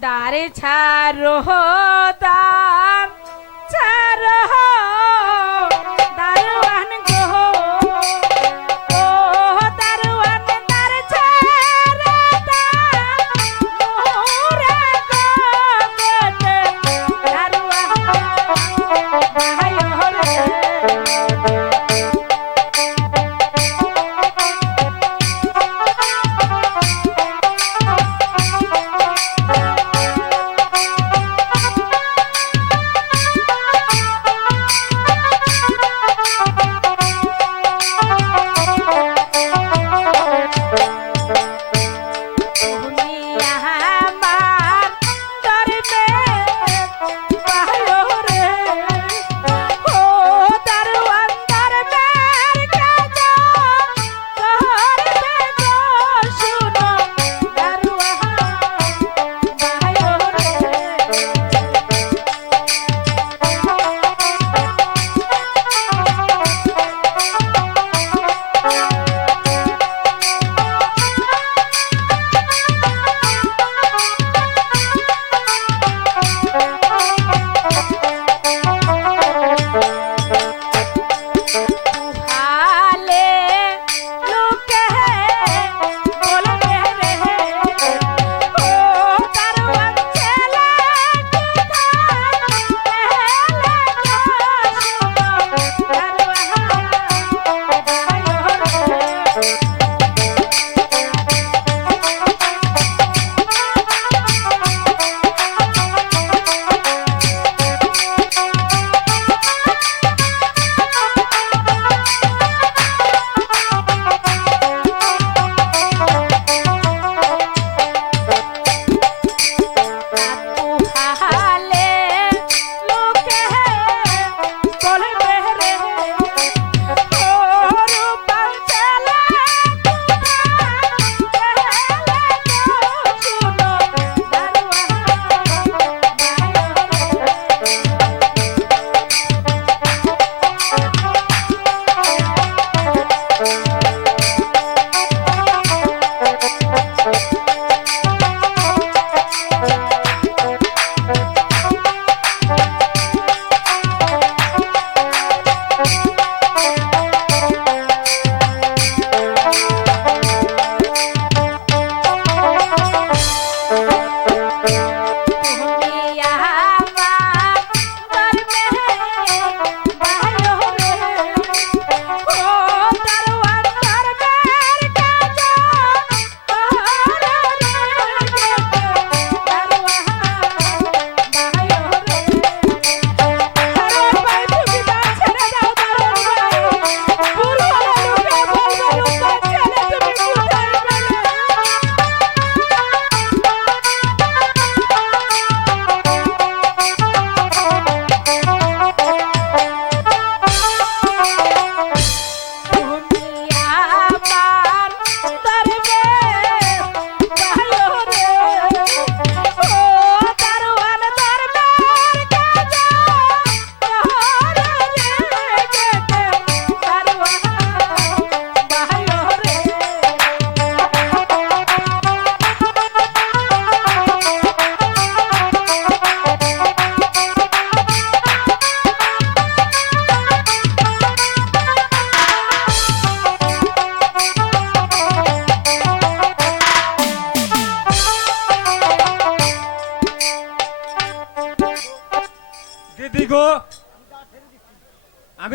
দারে ছাড় রোহতা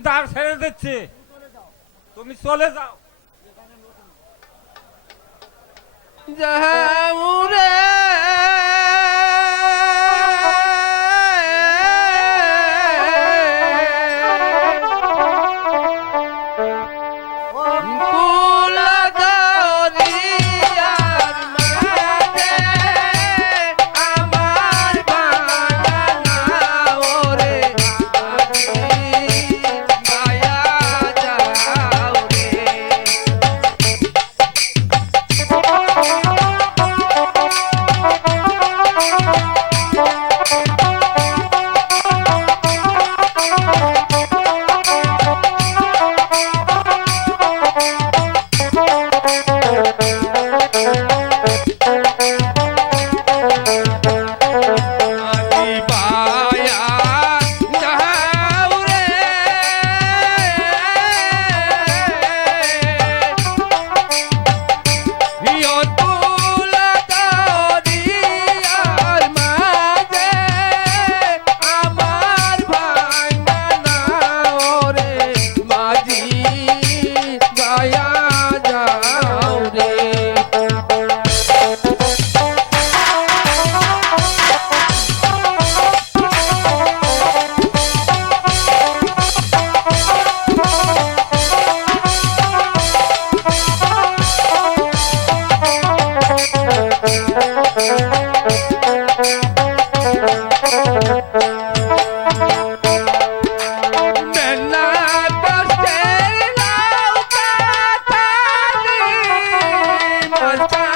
তার ছেড়ে দিচ্ছে। তুমি চলে যাও। জাহামুরে Lord.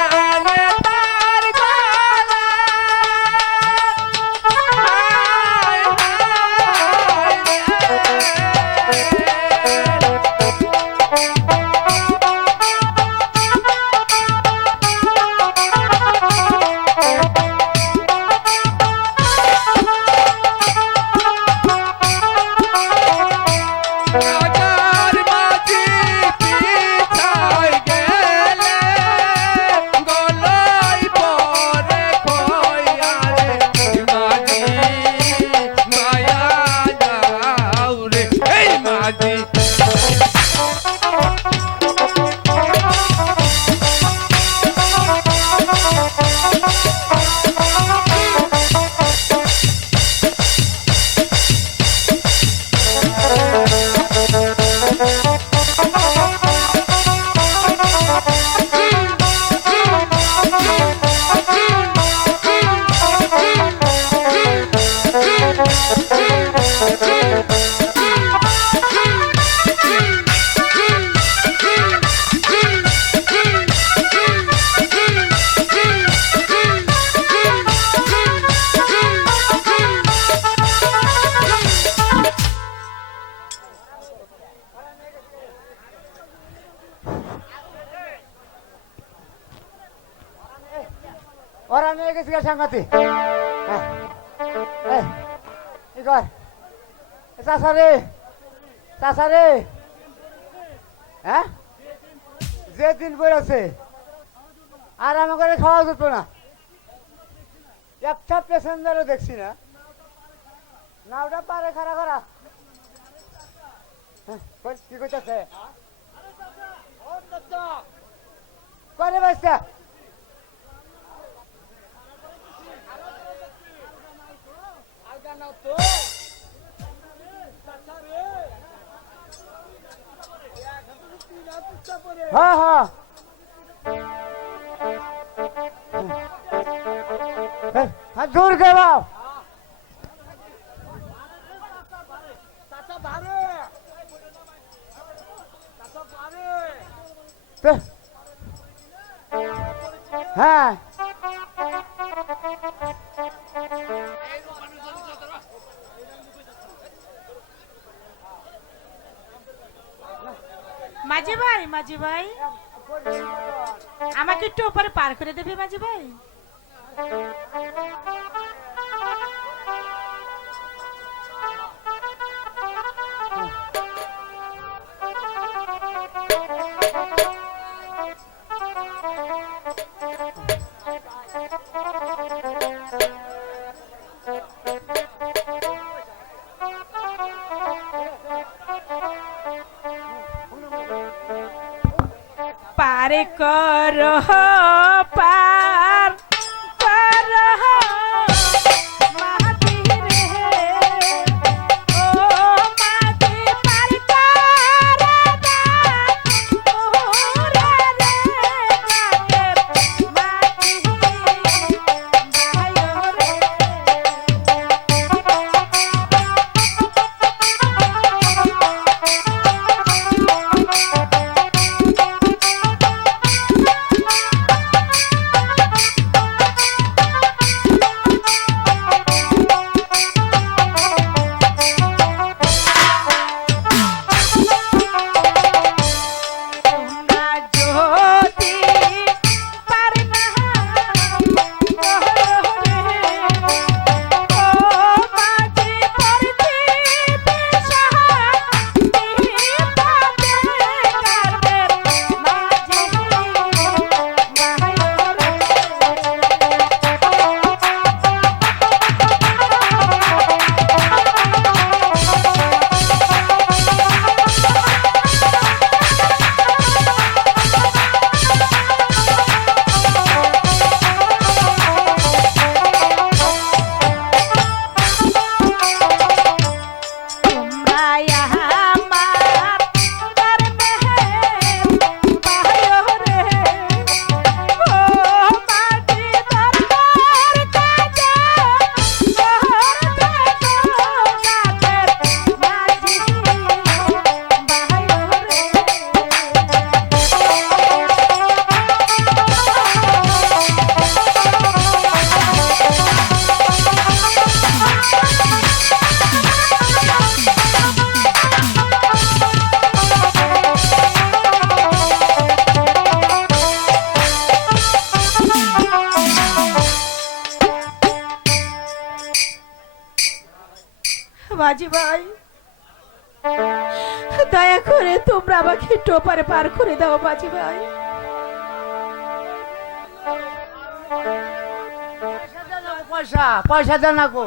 ই কর চাষা রে চাষা রে। হ্যাঁ যে দিন আছে আর আমাকে খাওয়া যেত না। একটা প্যাসেঞ্জারও দেখছি না। না ওটা পারে খারাপ করা। হ্যাঁ, কি করতেছে করে বাচ্চা হ্যাঁ হ্যাঁ। হ্যাঁ, হ্যাঁ দূর কে বাপ হ্যাঁ। মাঝি ভাই মাঝি ভাই। আমাকে একটু ওপরে পার করে দেবে মাঝি ভাই? পার কর পার বাজি ভাই। দয়া করে তোমরা আমাকে টোপারে পার করে দাও বাজি ভাই। পয়সা পয়সা। দেন গো।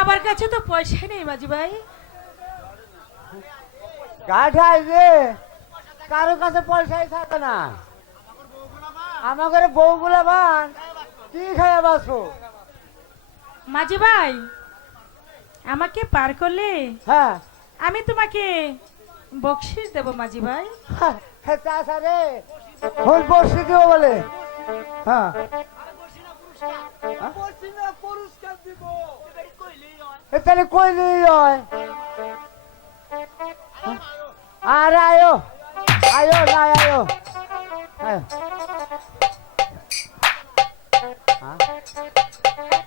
আমার কাছে তো পয়সা নেই বাজি ভাই। গাঠাই যে কারও কাছে পয়সাই থাকে না। আমাদের বউগুলা বান কি খাইয়া বাসো? মাঝি ভাই আমাকে পার করলে? হ্যাঁ। আমি তোমাকে বকশিস দেব মাঝি ভাই। হ্যাঁ চাষা রে। ফুল বসে দিও বলে। হ্যাঁ। তাহলে হয়? আরে আয়ো। আয়ো না আয়ো আয়ো। হ্যাঁ?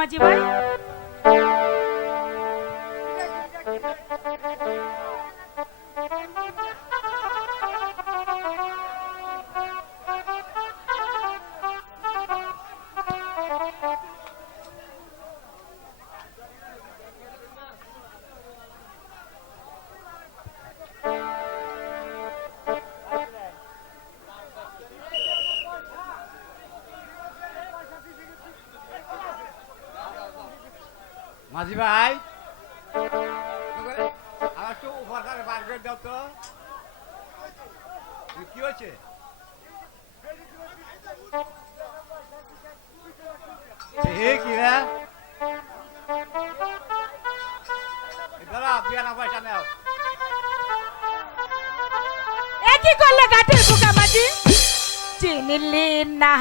মাঝি ভাই মাঝি ভাই। আমার একটু উপরকারে বার করে দাও তো। কি হয়েছে? কি রে? দাঁড়া বিয়ানা পয়সা নাও। এ কি করলে ঘাটের পোকা মাঝি? চিনলি না।